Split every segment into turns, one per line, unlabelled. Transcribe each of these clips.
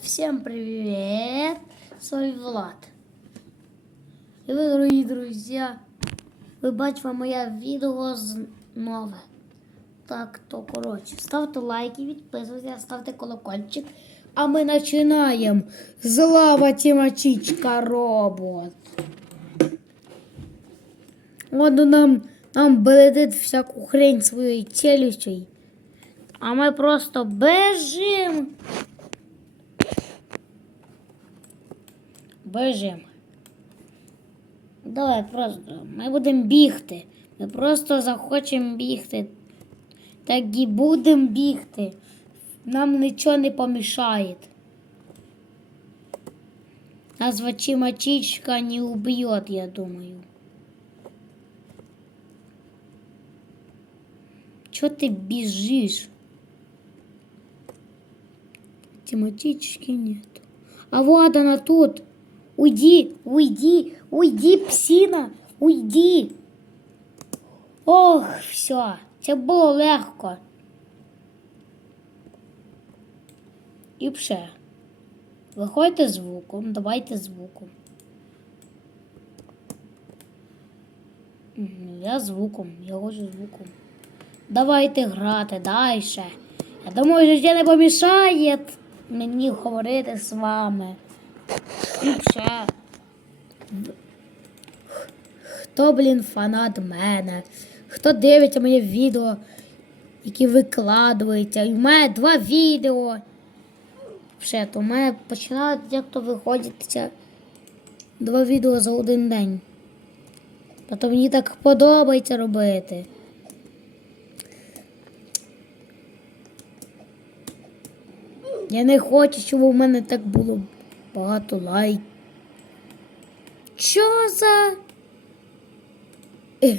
Всем привет! С вами Влад. І ви, дорогі друзі, ви бачите моє відео нове. Так, то коротше, ставте лайки, підписуйтесь, ставте колокольчик. А ми починаємо. Злава Тимачичка робот. Он нам, нам беледить всяку хрень своєю челюстю. А ми просто бежим. Бежим. Давай просто. Ми будемо бігти. Ми просто захочемо бігти. Так і будемо бігти. Нам нічого не помішає. Нас Вачимачичка не убьет, я думаю. Чё ты бежишь? Тематички нет. А вот она тут. Уйди, уйди, уйди, псина, уйди. Ох, все, це було легко. І ще. Виходьте звуком, давайте звуком. Я звуком, я хочу звуком. Давайте грати далі. Я думаю, що це не помішає мені говорити з вами. Ще. Хто, блін, фанат мене? Хто дивиться моє відео, які викладаються? І в мене два відео. Ще, то в мене починають як то виходиться два відео за один день. Тобто мені так подобається робити. Я не хочу, щоб у мене так було багато лайк. Що за?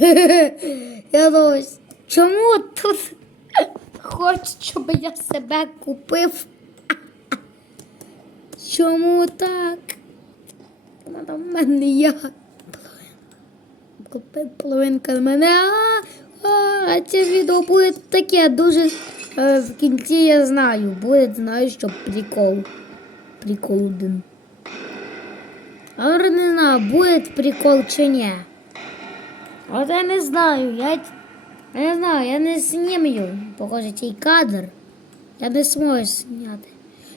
Я думаю, чому тут хочуть, щоб я себе купив? Чому так? Вона в мене я. Половинка в мене. А, а, а це відео буде таке дуже е, в кінці я знаю. Буде, знаю, що прикол. Прикол один. Але не прикол чи ні. От я не знаю, я, я не знаю, я не знімаю, похоже, цей кадр. Я не зможу зняти.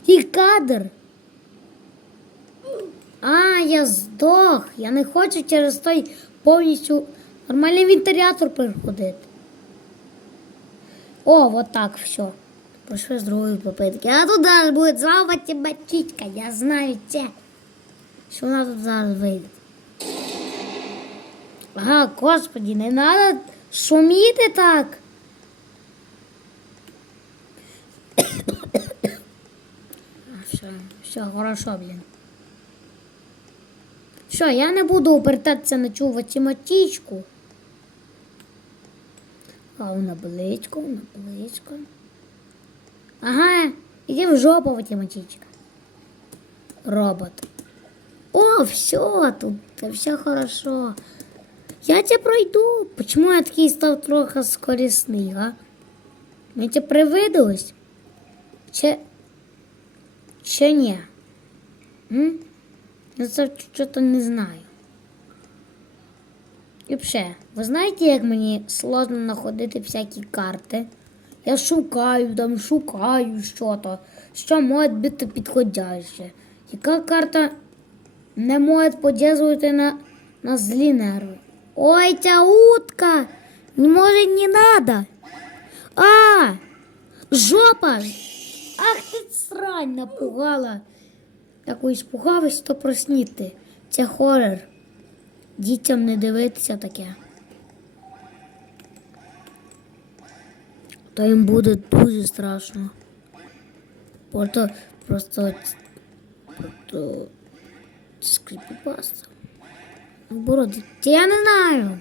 Цей кадр. А, я здох. Я не хочу через той повністю нормальний вентилятор приходити. О, вот так все. З другої попитки. А тут зараз буде злава батічка. Я знаю це. Що вона тут зараз вийде? Ага, господи, не треба шуміти так. Все, все, хорошо, блін. Що, я не буду обертатися на цю математичку. А вона близько, вона близько. Ага, іди в жопу математичка. Робот. О, все, тут все хорошо. Я тебя пройду. Почему я такий став трохи скорісний, а? Мені тебе привидилось? Чи... Чи ні? М? Я це щось не знаю. І ще, ви знаєте, як мені сложно знаходити всякі карти? Я шукаю, там шукаю що-то, що може бути підходяще. Яка карта не може подействувати на, на злі нерви? Ой, ця утка! Може, не надо. А! Жопа! Ах ти срань напугала. Такої спугавись, то просніти. Це хорор. Дітям не дивитися таке. То їм буде дуже страшно. Просто, просто, просто скріпіпаста. Бороди. Я не знаю.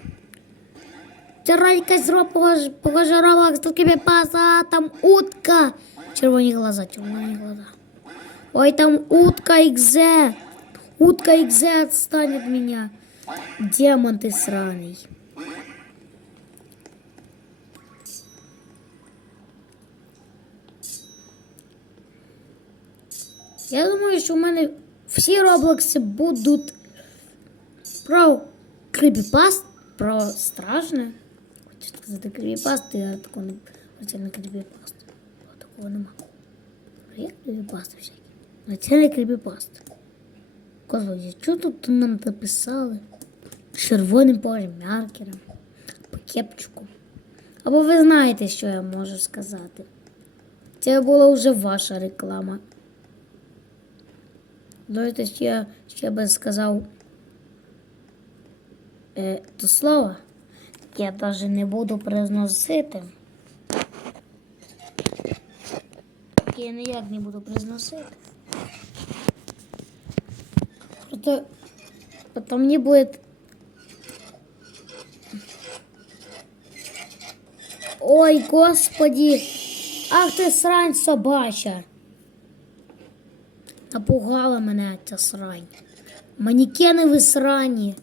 Це якась ропа, похоже, робок, тут кріпіпаста, а там утка. Червоні глаза, червоні глаза. Ой, там утка XZ. Утка XZ отстань от меня. Демон ты сраный. Я думаю, що в мене всі роблокси будуть про кріпіпаст, про страшне. Хочу сказати кріпіпаст, я такого не оце не кріпіпаст. Такого нема. Є кріпіпасти всякі. А це не кріпіпаст. Господи, що тут нам написали? Червоним божим маркером, по кепчику. Або ви знаєте, що я можу сказати. Це була вже ваша реклама. Давайте ще, ще би сказав е, то слово. Я навіть не буду произносити. Я ніяк не буду произносити. Просто потом не будет... Ой, господи! Ах ти срань собача! Напугала мене ця срань. Манікени ви срані.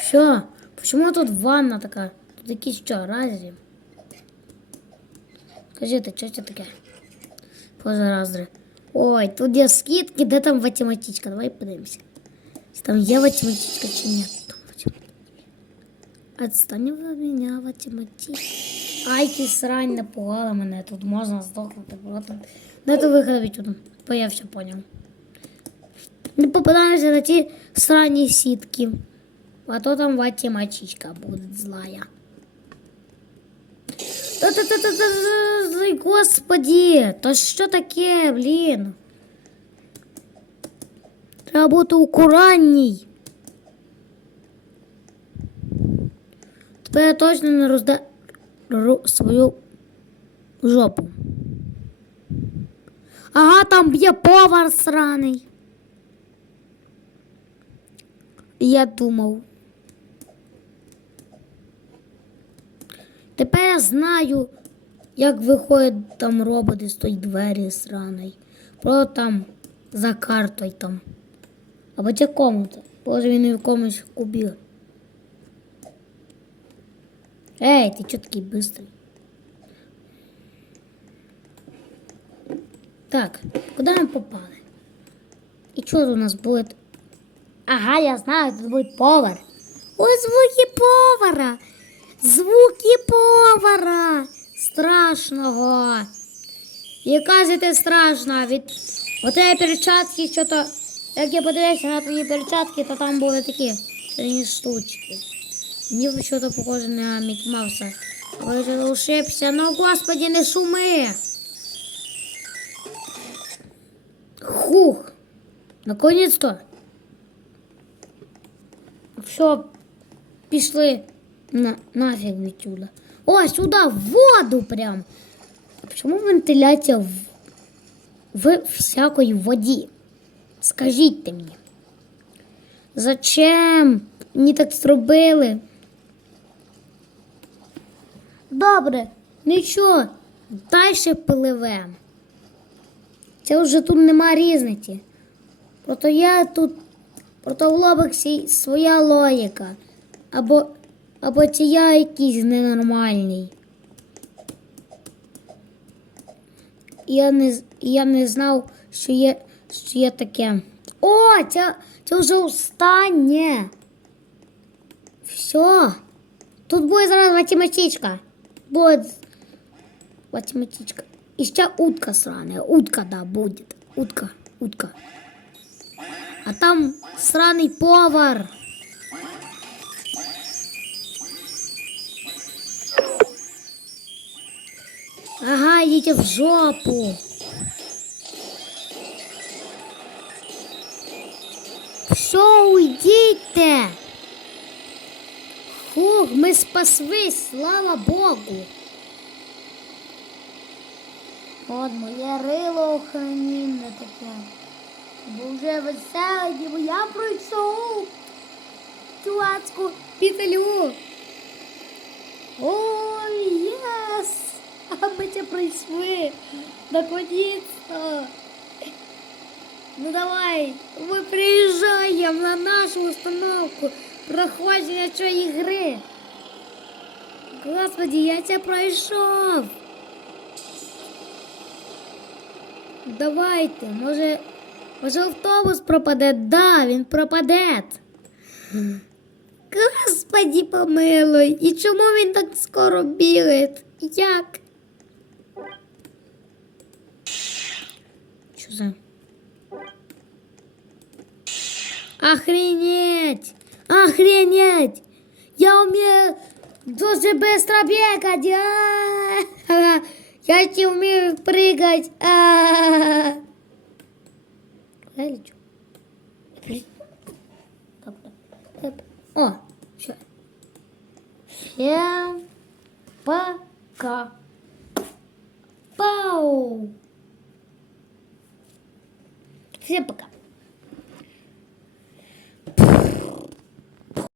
Що? Почему тут ванна така? Тут якісь що, разі? Скажіть, що це таке? Позараздри. Ой, тут є скидки, де там математичка? Давай подивимося. Там є математичка чи ні? Там математичка. Отстань від мене, математичка. Ай, ти срань напугала мене. Тут можна здохнути. Просто. Де ти виходи відсюди? Бо я все поняв. Не попадаєшся на ті срані сітки. А то там математичка буде злая. Господи, то що таке, блін? Треба бути акуратній. Тепер я точно не роздару свою жопу. Ага, там б'є повар сраний. Я думав. Тепер я знаю, як виходять там роботи з тої двері сраної. Про там за картою там. Або це комната. Боже, він в якомусь кубі. Ей, ти чого такий бистрий? Так, куди ми попали? Що тут у нас буде? Ага, я знаю, тут буде повар. Ой, звуки повара. Звуки повара. Страшного. І кажете страшно від отеї перчатки, що то, як я подивився на твої перчатки, то там були такі штучки. Мені що то похоже на Мауса. Ой, я ушибся, ну господи, не шуми. Хух. Наконец-то. Все, пішли на, нафіг відсюда. О, сюди, в воду прям. А чому вентиляція в, в всякої воді? Скажіть мені. Зачем мені так зробили? Добре, нічого, далі пливем. Це вже тут нема різниці. Просто я тут, просто в лобексі своя логіка. Або, або це я якийсь ненормальний. Я не, я не знав, що є, що є таке. О, це, це вже останнє. Все. Тут буде зараз математичка. Буде математичка. І ще утка сраная. Утка, да, буде. Утка, утка. А там сраний повар. Ага, йдіть в жопу. Все, уйдіть. Фух, ми спаслись, слава Богу. От моє рило охранінне таке. Бо вже веселі, бо я пройшов цю адську пітелю. Ой, єс! А ми це прийшли. Наконец-то. Ну давай, ми приїжджаємо на нашу установку проходження цієї гри. Господи, я це пройшов. Давайте, може, може автобус пропаде? Да, він пропаде. Господи, помилуй. І чому він так скоро бігає? Як? Що за? Охренеть! Охренеть! Я умею дуже быстро бегать! А-а-а! Я не умею прыгать! Я лечу? Так, так. Оп. О, все. Всем пока. Пау. Всем пока.